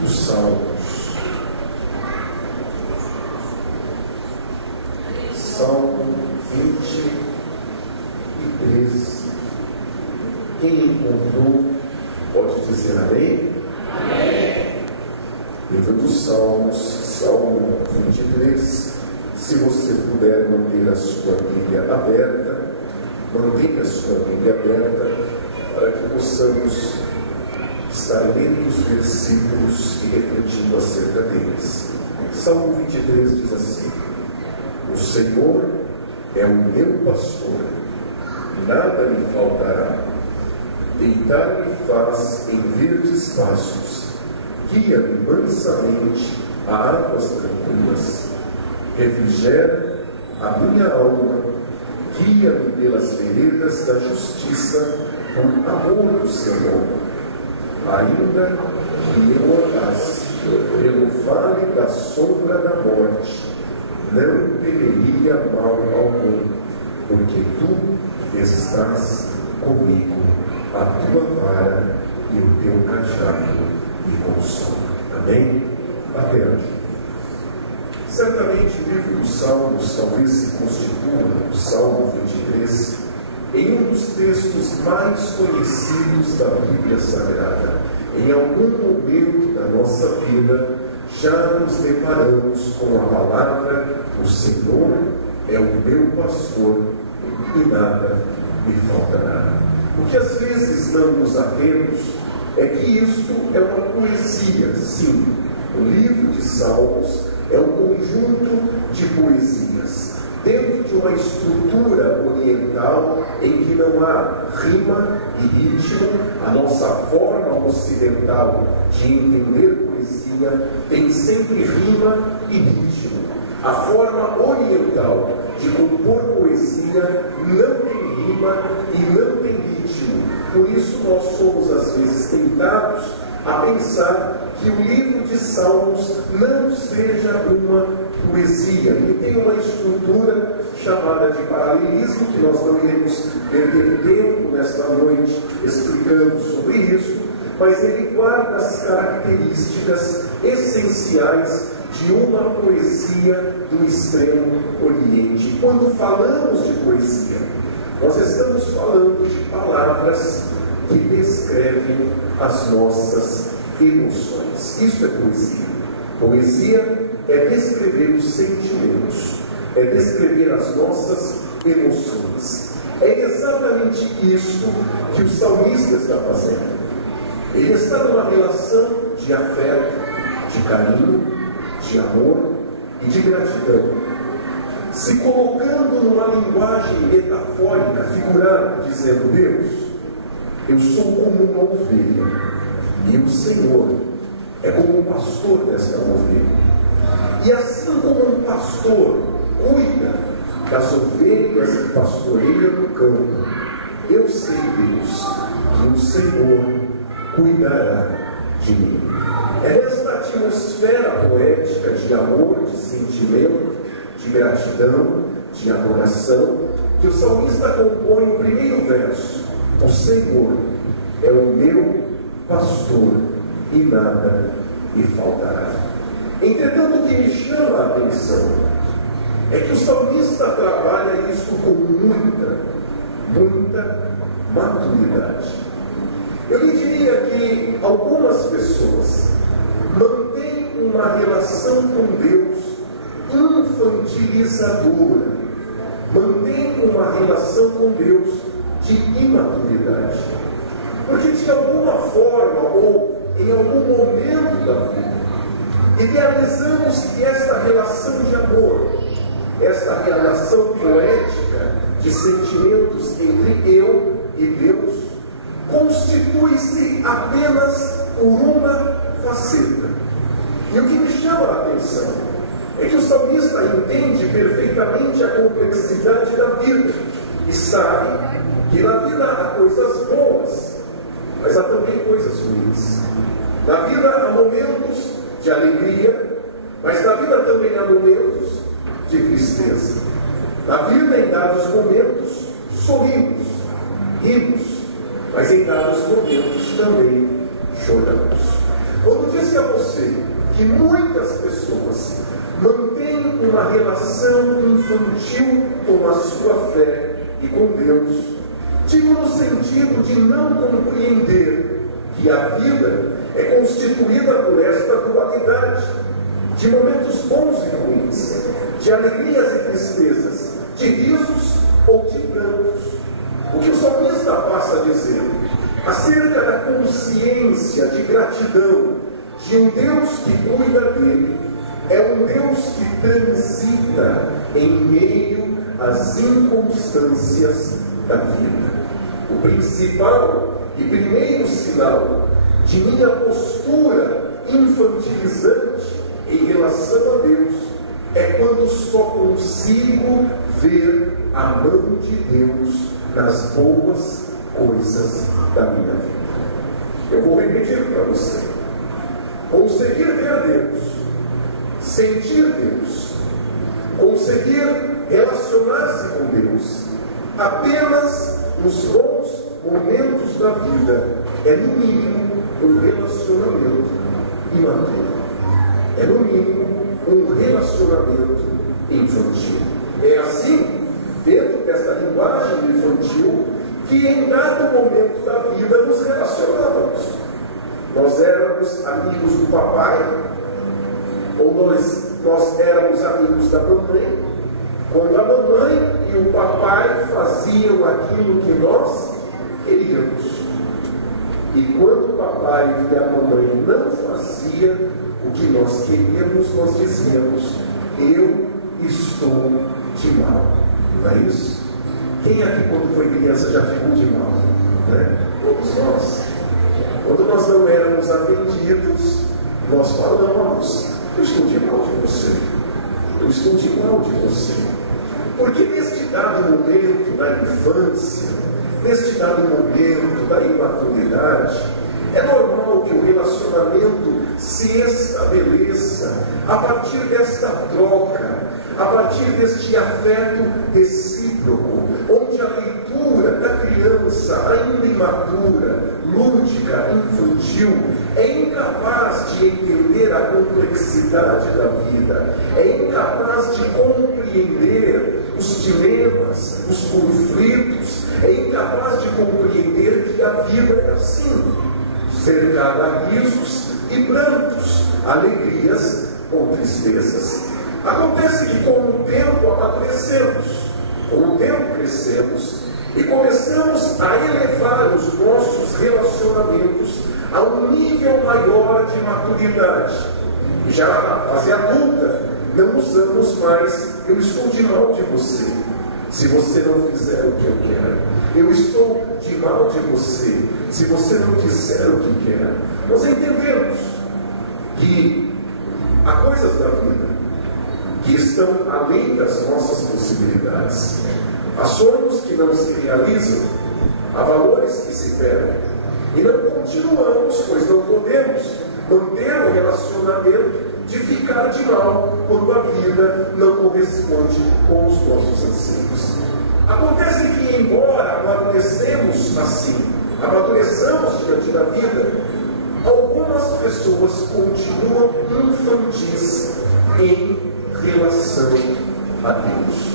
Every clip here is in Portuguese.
dos Salmos. Salmo 23. Quem encontrou, pode dizer amém? Amém. Livro dos Salmos, Salmo 23. Se você puder manter a sua Bíblia aberta, mantenha a sua Bíblia aberta, para que possamos estar lendo os versículos e refletindo acerca deles. Salmo 23 diz assim: o Senhor é o meu pastor, nada lhe faltará. Deitar-me faz em verdes pastos, guia-me mansamente a águas tranquilas. Refrigera a minha alma, guia-me pelas veredas da justiça, por amor do seu nome. Ainda que eu andasse pelo vale da sombra da morte, não temeria mal algum, porque tu estás comigo, a tua vara e o teu cajado me consolam. Amém? Até aqui. Certamente o livro dos Salmos talvez se constitua, o Salmo 23, em um dos textos mais conhecidos da Bíblia Sagrada. Em algum momento da nossa vida, já nos deparamos com a palavra: o Senhor é o meu pastor e nada me faltará. O que às vezes não nos atemos é que isto é uma poesia. Sim, o livro de Salmos é um conjunto de poesias, dentro de uma estrutura oriental em que não há rima e ritmo. A nossa forma ocidental de entender poesia tem sempre rima e ritmo. A forma oriental de compor poesia não tem rima e não tem ritmo. Por isso nós somos às vezes tentados a pensar que o livro de Salmos não seja uma poesia. Ele tem uma estrutura chamada de paralelismo, que nós não iremos perder tempo nesta noite explicando sobre isso, mas ele guarda as características essenciais de uma poesia do Extremo Oriente. Quando falamos de poesia, nós estamos falando de palavras que descrevem as nossas emoções. Isso é poesia. Poesia é descrever os sentimentos, é descrever as nossas emoções. É exatamente isso que o salmista está fazendo. Ele está numa relação de afeto, de carinho, de amor e de gratidão, se colocando numa linguagem metafórica, figurada, dizendo: Deus, eu sou como uma ovelha, e o Senhor é como um pastor desta ovelha. E assim como um pastor cuida das ovelhas e pastoreia no campo, eu sei, Deus, que o Senhor cuidará de mim. É nesta atmosfera poética de amor, de sentimento, de gratidão, de adoração, que o salmista compõe o primeiro verso: o Senhor é o meu pastor e nada me faltará. Entretanto, o que me chama a atenção é que o salmista trabalha isso com muita maturidade. Eu lhe diria que algumas pessoas mantêm uma relação com Deus infantilizadora, mantêm uma relação com Deus de imaturidade. Porque de alguma forma, ou em algum momento da vida, idealizamos que esta relação de amor, esta relação poética de sentimentos entre eu e Deus, constitui-se apenas por uma faceta. E o que me chama a atenção é que o salmista entende perfeitamente a complexidade da vida e sabe que na vida há coisas boas, mas há também coisas ruins. Na vida há momentos de alegria, mas na vida também há momentos de tristeza. Na vida, em dados momentos, sorrimos, rimos, mas em dados momentos também choramos. Quando disse a você que muitas pessoas mantêm uma relação infantil com a sua fé e com Deus, digo no sentido de não compreender que a vida é constituída por esta dualidade, de momentos bons e ruins, de alegrias e tristezas, de risos ou de prantos. O que o salmista passa a dizer acerca da consciência de gratidão de um Deus que cuida dele, é um Deus que transita em meio às inconstâncias da vida. O principal e primeiro sinal de minha postura infantilizante em relação a Deus é quando só consigo ver a mão de Deus nas boas coisas da minha vida. Eu vou repetir para você. Conseguir ver Deus, sentir Deus, conseguir relacionar-se com Deus apenas nos bons momentos da vida é no mínimo um relacionamento imaturo. É no mínimo um relacionamento infantil. É assim, dentro dessa linguagem infantil, que em dado momento da vida nos relacionávamos. Nós éramos amigos do papai, ou nós éramos amigos da mamãe, quando a mamãe e o papai faziam aquilo que nós queríamos. E quando o papai e a mamãe não faziam o que nós queríamos, nós dizíamos: eu estou de mal. Não é isso? Quem aqui, quando foi criança, já ficou de mal? Todos nós. Quando nós não éramos atendidos, nós falamos: eu estou de mal de você. Eu estou de mal de você. Porque neste dado momento da infância, neste dado momento da imaturidade, é normal que o relacionamento se estabeleça a partir desta troca, a partir deste afeto recíproco, onde a leitura da criança, ainda imatura, lúdica, infantil, é incapaz de entender a complexidade da vida, é incapaz de compreender os dilemas, os conflitos, é incapaz de compreender que a vida é assim, cercada a risos e prantos, alegrias ou tristezas. Acontece que com o tempo amadurecemos, com o tempo crescemos e começamos a elevar os nossos relacionamentos a um nível maior de maturidade. E já na fase adulta, não usamos mais eu estou de mal de você, se você não fizer o que eu quero. Eu estou de mal de você, se você não disser o que quer. Nós entendemos que há coisas da vida que estão além das nossas possibilidades. Há sonhos que não se realizam, há valores que se perdem. E não continuamos, pois não podemos manter o relacionamento de ficar de mal quando a vida não corresponde com os nossos anseios. Acontece que, embora amadurecemos assim, amadureçamos diante da vida, algumas pessoas continuam infantis em relação a Deus.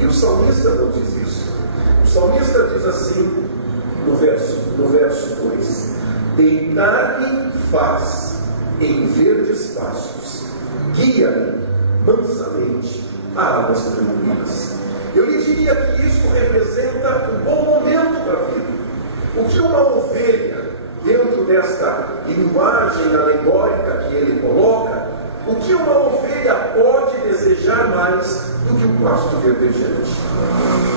E o salmista não diz isso. O salmista diz assim no verso 2: deitar-me faz em verdes pastos, guia-me mansamente a águas tranquilas. Eu lhe diria que isso representa um bom momento da vida. O que uma ovelha, dentro desta linguagem alegórica que ele coloca, o que uma ovelha pode desejar mais do que o pasto verdejante?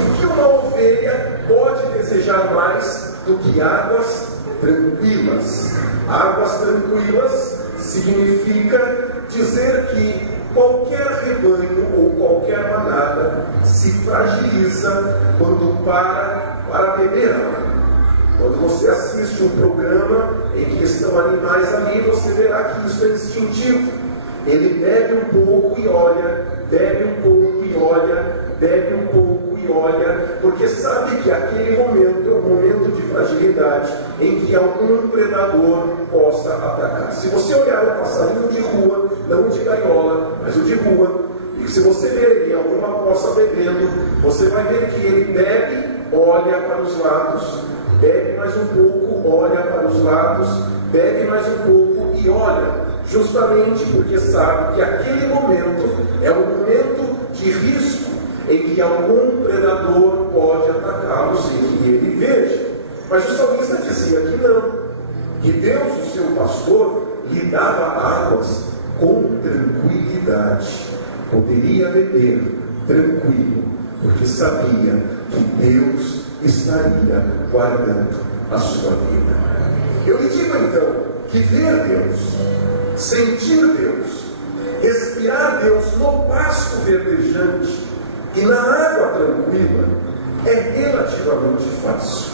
O que uma ovelha pode desejar mais do que águas tranquilas? Águas tranquilas significa dizer que qualquer rebanho ou qualquer manada se fragiliza quando para beber água. Quando você assiste um programa em que estão animais ali, você verá que isso é instintivo. Ele bebe um pouco e olha, bebe um pouco e olha, bebe um pouco e e olha, porque sabe que aquele momento é um momento de fragilidade em que algum predador possa atacar. Se você olhar um passarinho de rua, não de gaiola, mas o de rua, e se você ver ele em alguma poça bebendo, você vai ver que ele bebe, olha para os lados, bebe mais um pouco, olha para os lados, bebe mais um pouco e olha, justamente porque sabe que aquele momento é um momento de risco em que algum predador pode atacá-lo sem que ele veja. Mas o salmista dizia que não, que Deus, o seu pastor, lhe dava águas com tranquilidade. Poderia beber tranquilo, porque sabia que Deus estaria guardando a sua vida. Eu lhe digo então que ver Deus, sentir Deus, respirar Deus no pasto verdejante e na água tranquila é relativamente fácil,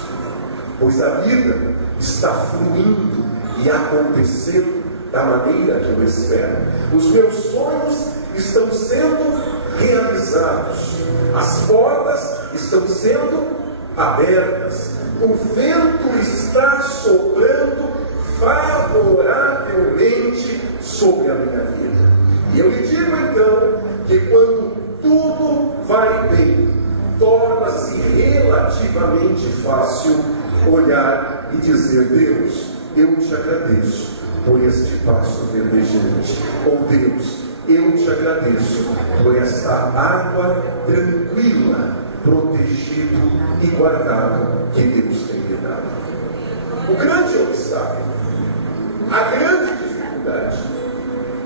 pois a vida está fluindo e acontecendo da maneira que eu espero. Os meus sonhos estão sendo realizados, as portas estão sendo abertas, o vento está soprando favoravelmente sobre a minha vida. E eu lhe digo então que quando tudo vai bem, torna-se relativamente fácil olhar e dizer: Deus, eu te agradeço por este pasto verdejante. Ou Deus, eu te agradeço por esta água tranquila, protegido e guardado que Deus tem me dado. O grande obstáculo, a grande dificuldade,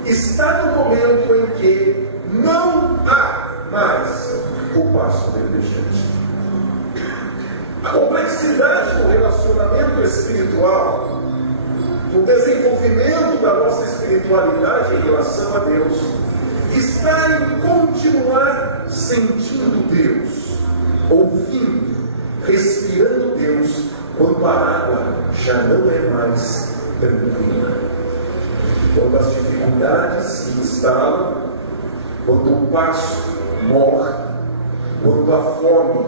está no momento em que não há mais o pasto verdejante. A complexidade do relacionamento espiritual, o desenvolvimento da nossa espiritualidade em relação a Deus, está em continuar sentindo Deus, ouvindo, respirando Deus, quando a água já não é mais tranquila. Quando as dificuldades se instalam, quando o pasto morre, quando a fome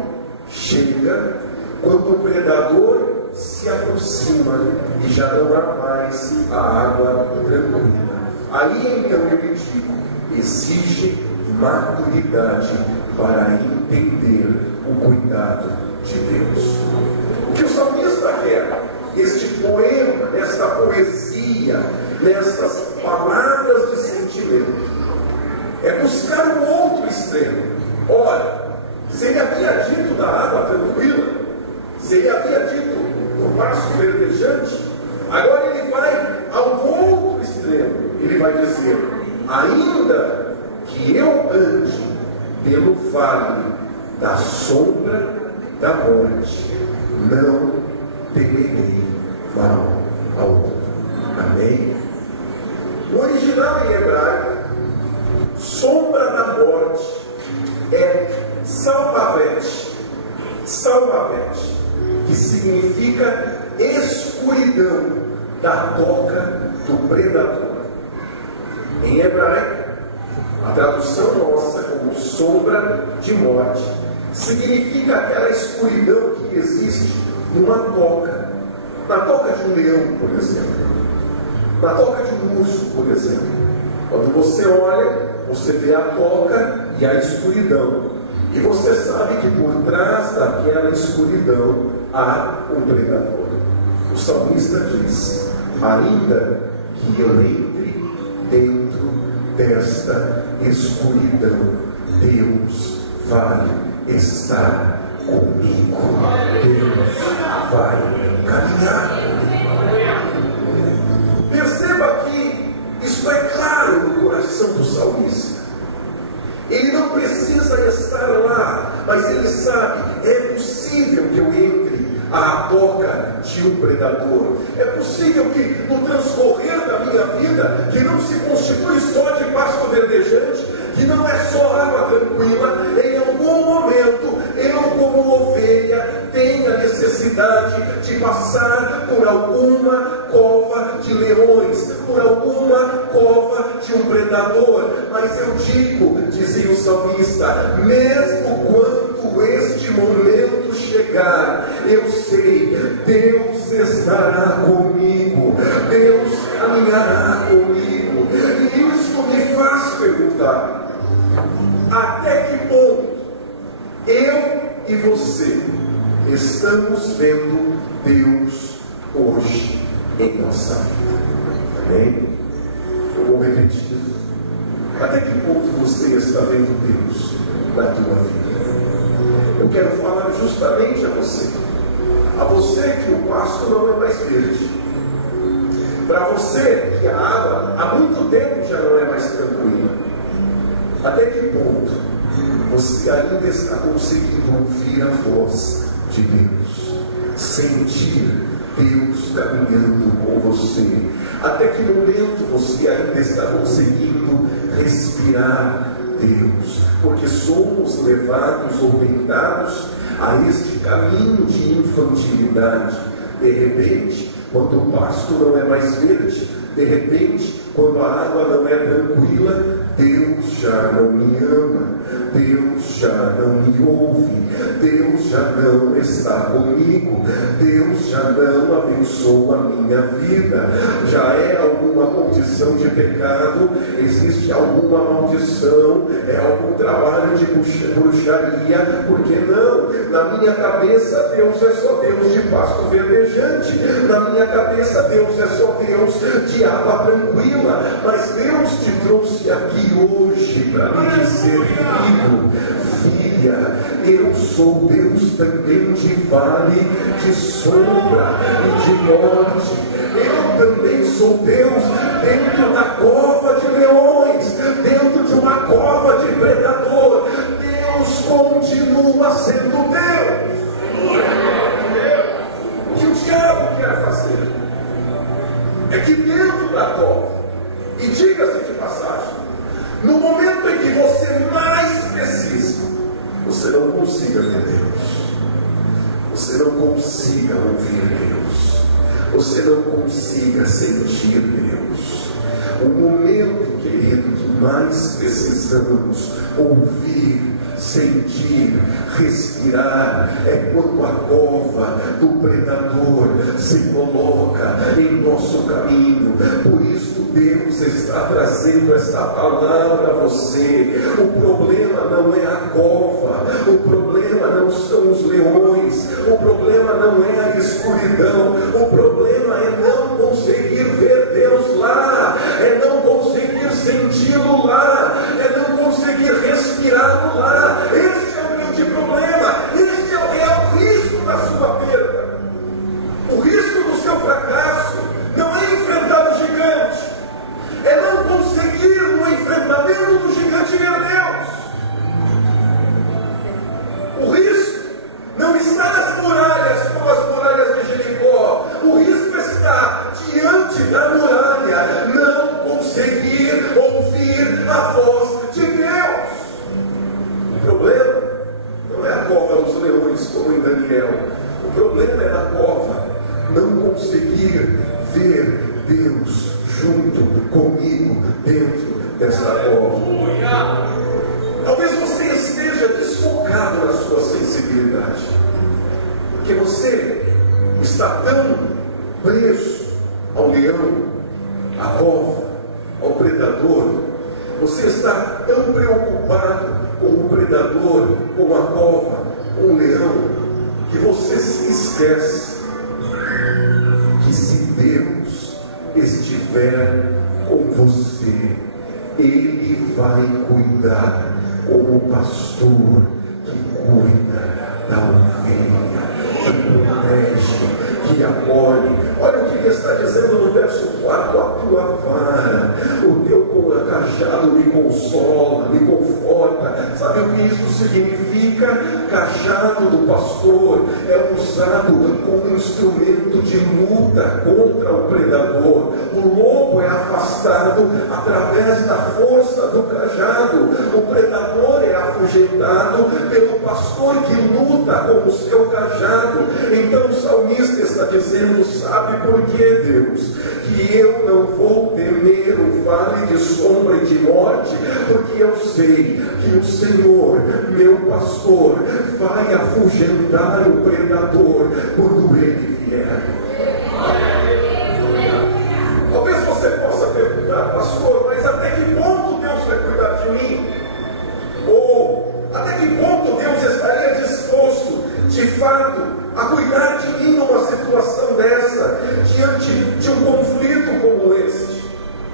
chega, quando o predador se aproxima e já não há mais a água tranquila. Aí então eu lhe digo, exige maturidade para entender o cuidado de Deus. O que o salmista quer, este poema, esta poesia, nestas palavras de sentimento, é buscar um outro extremo. Ora, se ele havia dito da água tranquila, se ele havia dito do pasto verdejante, agora ele vai ao outro extremo. Ele vai dizer: ainda que eu ande pelo vale da sombra da morte, não temerei mal algum. Amém? No original em hebraico, sombra da morte é salvavet, que significa escuridão da toca do predador. Em hebraico, a tradução nossa como sombra de morte significa aquela escuridão que existe numa toca, na toca de um leão, por exemplo, na toca de um urso, por exemplo. Quando você olha, você vê a toca e a escuridão, e você sabe que por trás daquela escuridão há um predador. O salmista diz: ainda que eu entre dentro desta escuridão, Deus vai estar comigo. Deus vai caminhar comigo. Perceba que isso é claro no coração do salmista. Ele não precisa estar lá, mas ele sabe, é possível que eu entre à toca de um predador. É possível que no transcorrer da minha vida, que não se constitui só de pasto verdejante, que não é só água tranquila, em algum momento eu, como ovelha, tenho a necessidade de passar por alguma cova de leões, por alguma cova de um predador. Mas eu digo, dizia o salmista, mesmo quando esse caminhará comigo. E isso me faz perguntar: até que ponto eu e você estamos vendo Deus hoje em nossa vida? Amém? Eu vou repetir. Até que ponto você está vendo Deus na tua vida? Eu quero falar justamente a você que o pasto não é mais verde, para você que a água há muito tempo já não é mais tranquila. Até que ponto você ainda está conseguindo ouvir a voz de Deus, sentir Deus caminhando com você? Até que momento você ainda está conseguindo respirar Deus? Porque somos levados ou tentados a este caminho de infantilidade. De repente, quando o pasto não é mais verde, de repente, quando a água não é tranquila, Deus já não me ama, Deus já não me ouve, Deus já não está comigo, Deus já não abençoa a minha vida. Já é alguma condição de pecado, existe alguma maldição, é algum trabalho de bruxaria. Por que não? Na minha cabeça, Deus é só Deus de pasto verdejante, na minha cabeça, Deus é só Deus de água tranquila. Mas Deus te trouxe aqui hoje para me dizer: filho, filha, eu sou Deus também de vale, de sombra e de morte. Eu também sou Deus dentro da cova de leões, dentro de uma cova de predador. Deus continua sendo Deus. O que o diabo quer fazer é que dentro da cova, e diga-se de passagem, no momento em que você mais precisa, você não consiga ver Deus, você não consiga ouvir Deus, você não consiga sentir Deus. O momento, querido, que mais precisamos ouvir, sentir, respirar, é quando a cova do predador se coloca em nosso caminho. Por isso Deus está trazendo esta palavra a você. O problema não é a cova, o problema não são os leões, o problema não é a escuridão, o problema é não conseguir ver Deus lá, é não conseguir senti-lo lá, é não conseguir respirá-lo lá. Esse é o grande problema, esse é o real risco da sua perda. O risco do seu fracasso não é enfrentar o gigante, é não conseguir no enfrentamento do gigante ver Deus. O risco não está nas muralhas como as muralhas de Jericó, o risco está diante da muralha, não conseguir ouvir a voz de Deus. O problema não é a cova dos leões, como em Daniel. O problema é na cova não conseguir ver Deus junto comigo dentro desta cova. Talvez você esteja desfocado na sua sensibilidade, porque você está tão preso ao leão, à cova, ao predador. Você está tão preocupado com o predador, com a cova, com o leão, que você se esquece que se Deus estiver com você, Ele vai cuidar como o pastor que cuida da ovelha, que protege, que acolhe. Olha o que ele está dizendo no verso 4: a tua vara, o teu cajado me consola, me conforta. Sabe o que isso significa? Cajado do pastor é usado como instrumento de luta contra o predador. O lobo é afastado através da força do cajado. O predador é afugentado pelo pastor que luta com o seu cajado. Então o salmista está dizendo: sabe por que, Deus? Que eu não vou temer o vale de sombra e de morte, porque eu sei que o Senhor, meu pastor, vai afugentar o predador quando ele vier. Talvez você pastor, mas até que ponto Deus vai cuidar de mim? Ou até que ponto Deus estaria disposto, de fato, a cuidar de mim numa situação dessa, diante de um conflito como este,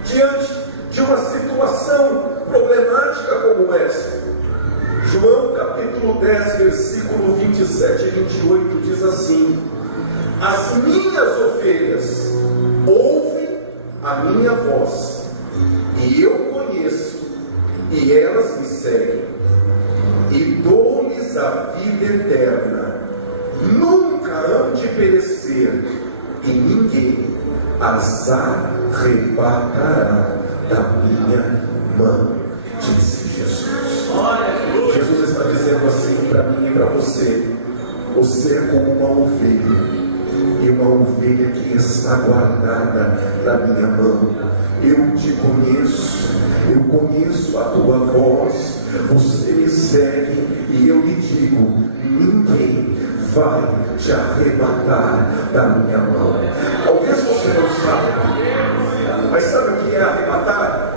diante de uma situação problemática como esta? João capítulo 10, versículo 27 e 28 diz assim: as minhas ovelhas ouvem a minha voz, e eu conheço, e elas me seguem, e dou-lhes a vida eterna, nunca hão de perecer, e ninguém as arrebatará da minha mão, disse Jesus. Jesus está dizendo assim para mim e para você: você é como uma ovelha, e uma ovelha que está guardada na minha mão. Eu te conheço, eu conheço a tua voz, você me segue, e eu lhe digo: ninguém vai te arrebatar da minha mão. Talvez você não saiba, mas sabe o que é arrebatar?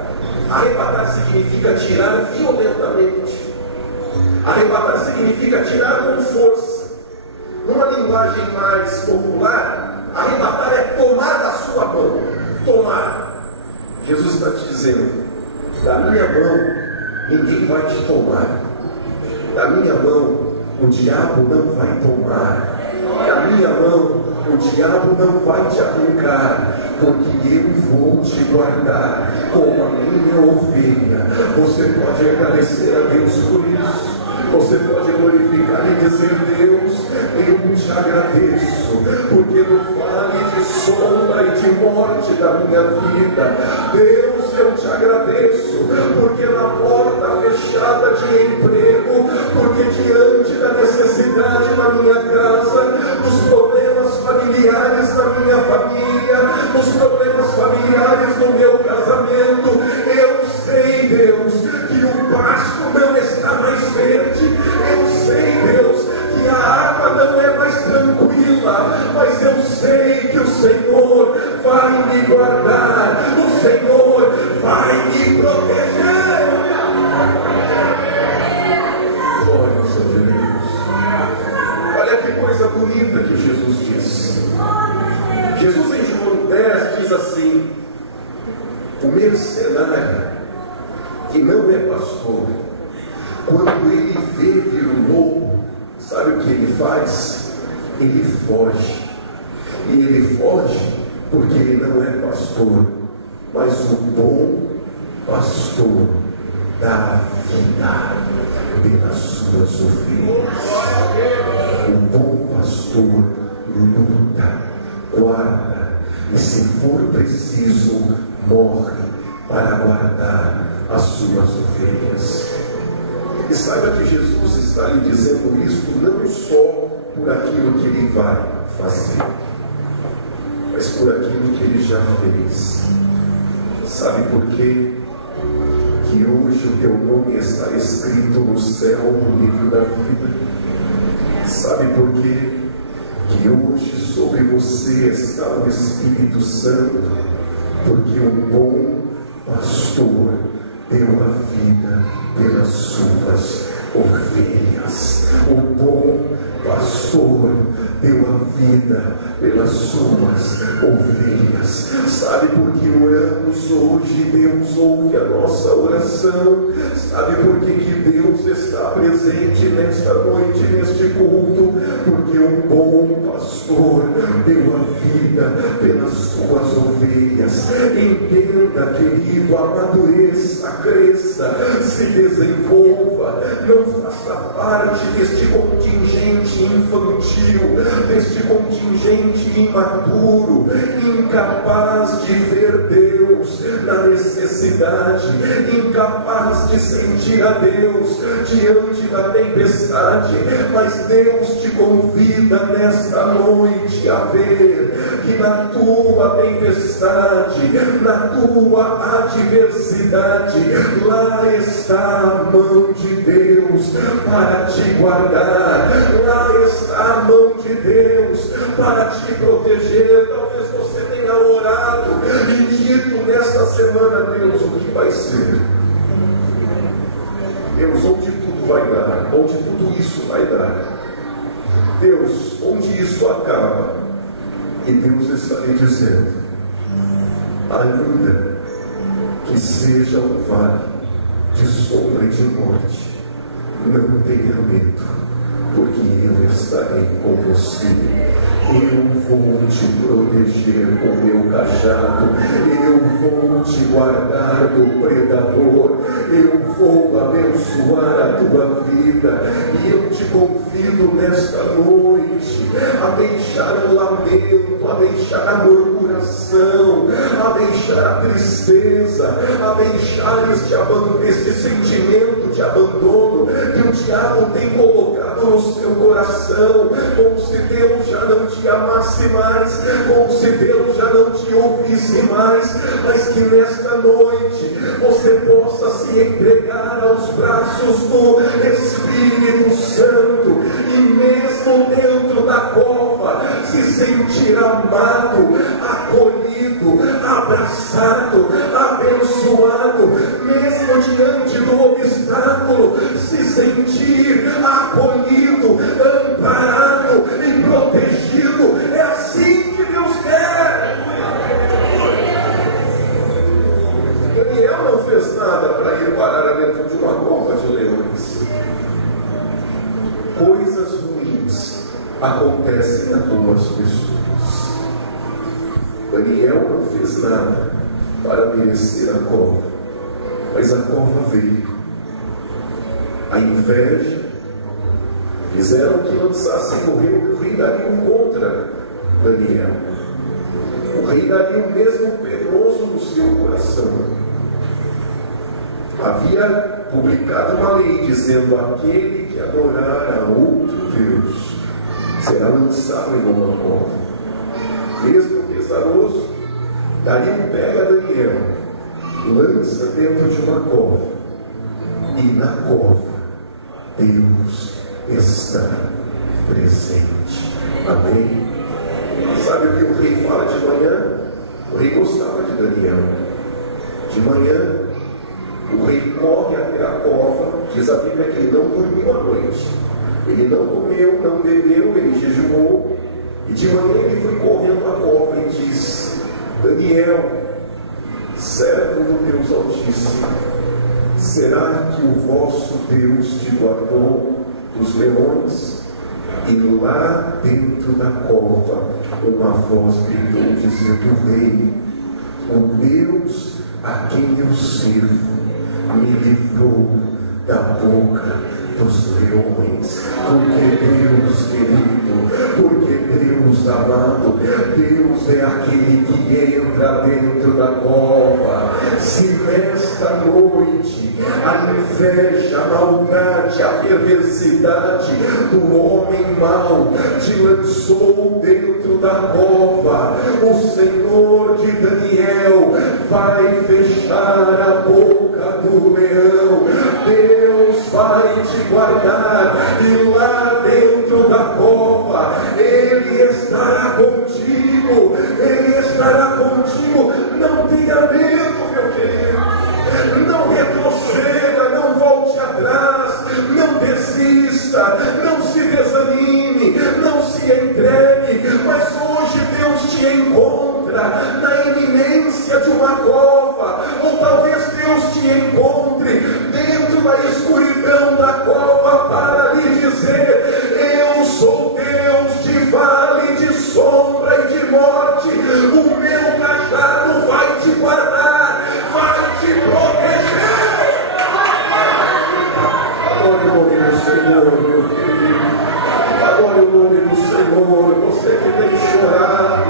Arrebatar significa tirar violentamente. Arrebatar significa tirar com força. Numa linguagem mais popular, arrebatar é tomar da sua mão. Tomar. Jesus está te dizendo: da minha mão ninguém vai te tomar. Da minha mão o diabo não vai tomar. Da minha mão o diabo não vai te arrancar, porque eu vou te guardar como a minha ovelha. Você pode agradecer a Deus por isso. Você pode glorificar e dizer: Deus, eu te agradeço, porque no vale de sombra e de morte da minha vida, Deus, eu te agradeço, porque na porta fechada de emprego, porque diante da necessidade na minha casa, dos problemas familiares da minha família, dos problemas familiares do meu casamento, eu sei, Deus, que o pasto não está mais verde. Eu sei, Deus, que a água não é mais tranquila, mas eu sei que o Senhor vai me guardar, o Senhor vai me proteger. Glória ao Senhor Deus. Olha que coisa bonita que Jesus disse. Jesus em João 10 diz assim: o mercenário, que não é pastor, quando ele vê vir o lobo, sabe o que ele faz? Ele foge. E ele foge porque ele não é pastor. Mas o bom pastor dá vida pelas suas ovelhas. O bom pastor luta, guarda, e se for preciso, morre para guardar as suas ovelhas. E saiba que Jesus está lhe dizendo isso não só por aquilo que ele vai fazer, mas por aquilo que ele já fez. Sabe por quê? Que hoje o teu nome está escrito no céu, no livro da vida. Sabe por quê? Que hoje sobre você está o Espírito Santo, porque o bom pastor deu a vida pelas suas ovelhas. O bom pastor deu a vida pelas suas ovelhas. Sabe por que oramos hoje? Deus ouve a nossa oração. Sabe por que Deus está presente nesta noite, neste culto? Porque o bom pastor deu a vida pelas suas ovelhas. Entenda, querido, amadureça, cresça, se desenvolva, não faça parte deste contingente infantil, deste contingente imaturo, incapaz de ver Deus na necessidade, incapaz de sentir a Deus diante da tempestade. Mas Deus te convida nesta noite a ver que na tua tempestade, na tua adversidade, lá está a mão de Deus para te guardar, lá está a mão de Deus para te proteger. Talvez você tenha orado e dito nesta semana: ser. Deus, onde tudo vai dar, onde tudo isso vai dar, Deus, onde isso acaba, e Deus está lhe dizendo, ainda que seja um vale de sombra e de morte, não tenha medo, porque eu estarei com você. Eu vou te proteger com meu cajado, eu vou te guardar do predador, eu vou abençoar a tua vida, e eu te convido nesta noite a deixar o lamento, a deixar a murmuração, a deixar a tristeza, a deixar este sentimento de abandono que o diabo tem colocado no seu coração, como se Deus já não te amasse mais, como se Deus já não te ouvisse mais, mas que nesta noite você possa se entregar aos braços do Espírito Santo, e mesmo dentro da cova se sentir amado, acolhido, abraçado, abençoado, mesmo diante do obstáculo, se sentir acolhido, amparado e protegido. É assim que Deus quer. Daniel não fez nada para ir parar dentro de uma cova de leões. Coisas ruins acontecem a duas pessoas. Daniel não fez nada para merecer a cova, mas a cova veio. A inveja fizeram que lançassem o rei Dario contra Daniel. O rei Dario mesmo penoso no seu coração havia publicado uma lei dizendo: aquele que adorar a outro Deus será lançado em uma cova. Mesmo pesaroso, Dario pega Daniel, lança dentro de uma cova, e na cova Deus está presente. Amém? Sabe o que o rei fala de manhã? O rei gostava de Daniel. De manhã, o rei corre até a cova. Diz a Bíblia que ele não dormiu à noite, ele não comeu, não bebeu, ele jejuou. E de manhã ele foi correndo à cova e diz: Daniel, servo do Deus Altíssimo, será que o vosso Deus te guardou dos leões? E lá dentro da cova, uma voz gritou dizendo: Rei, o Deus a quem eu sirvo me livrou da boca dos leões. Porque Deus querido, porque Deus amado, Deus é aquele que entra dentro da cova. Se nesta noite a inveja, a maldade, a perversidade do homem mau te lançou dentro da cova, o Senhor de Daniel vai fechar a boca do leão. Deus vai te guardar, e lá dentro da cova Ele estará contigo, Ele estará contigo. Não tenha medo, meu querido, não retroceda, não volte atrás, não desista, não se desanime, não se entregue. Mas hoje Deus te encontra na iminência de uma cova, ou talvez Deus te encontre dentro da escuridão da cova para lhe dizer: eu sou Deus de vale, de sombra e de morte. O meu cajado vai te guardar, vai te proteger. Adore o nome do Senhor, meu querido. Adore o nome do Senhor. Você que tem chorado,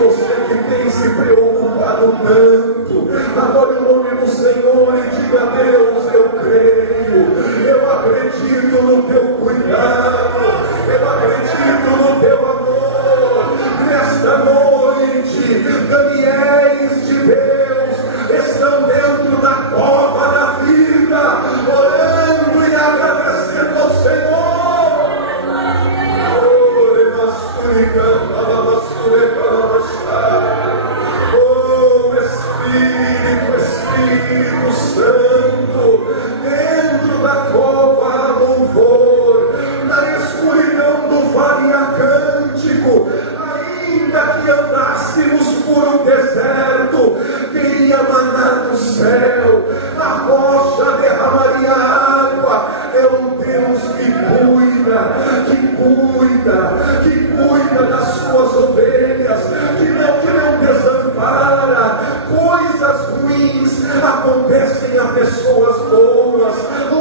você que tem se preocupado tanto, adore o nome do Senhor e diga: Deus, eu creio, eu acredito no teu cuidado, eu acredito no teu amor. Nesta noite, Daniéis de Deus estão dentro da cova da vida, orando e agradecendo ao Senhor. Oh, Espírito coisas ruins acontecem a pessoas boas,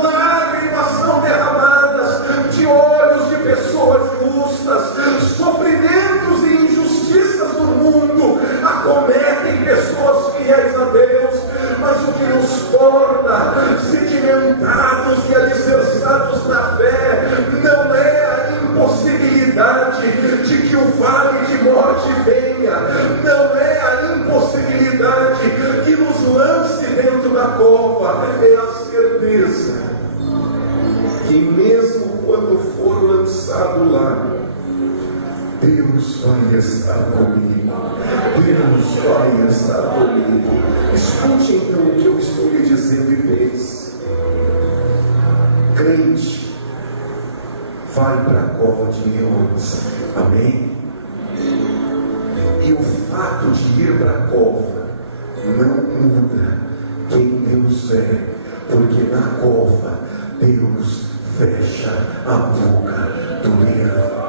lágrimas são derramadas de olhos de pessoas justas, sofrimentos e injustiças do mundo acometem pessoas fiéis a Deus, mas o que nos torna sedimentados e alicerçados na fé não é a impossibilidade de que o vale de morte venha, não é a impossibilidade que nos lance dentro da cova, é a certeza que mesmo quando for lançado lá, Deus vai estar comigo. Deus vai estar comigo. Escute então o que eu estou lhe dizendo e pense. Crente vai para a cova de leões. Amém? E o fato de ir para a cova não muda quem Deus é, porque na cova Deus fecha a boca do leão.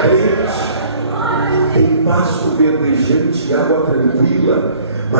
Crente em pasto verdejante, água tranquila,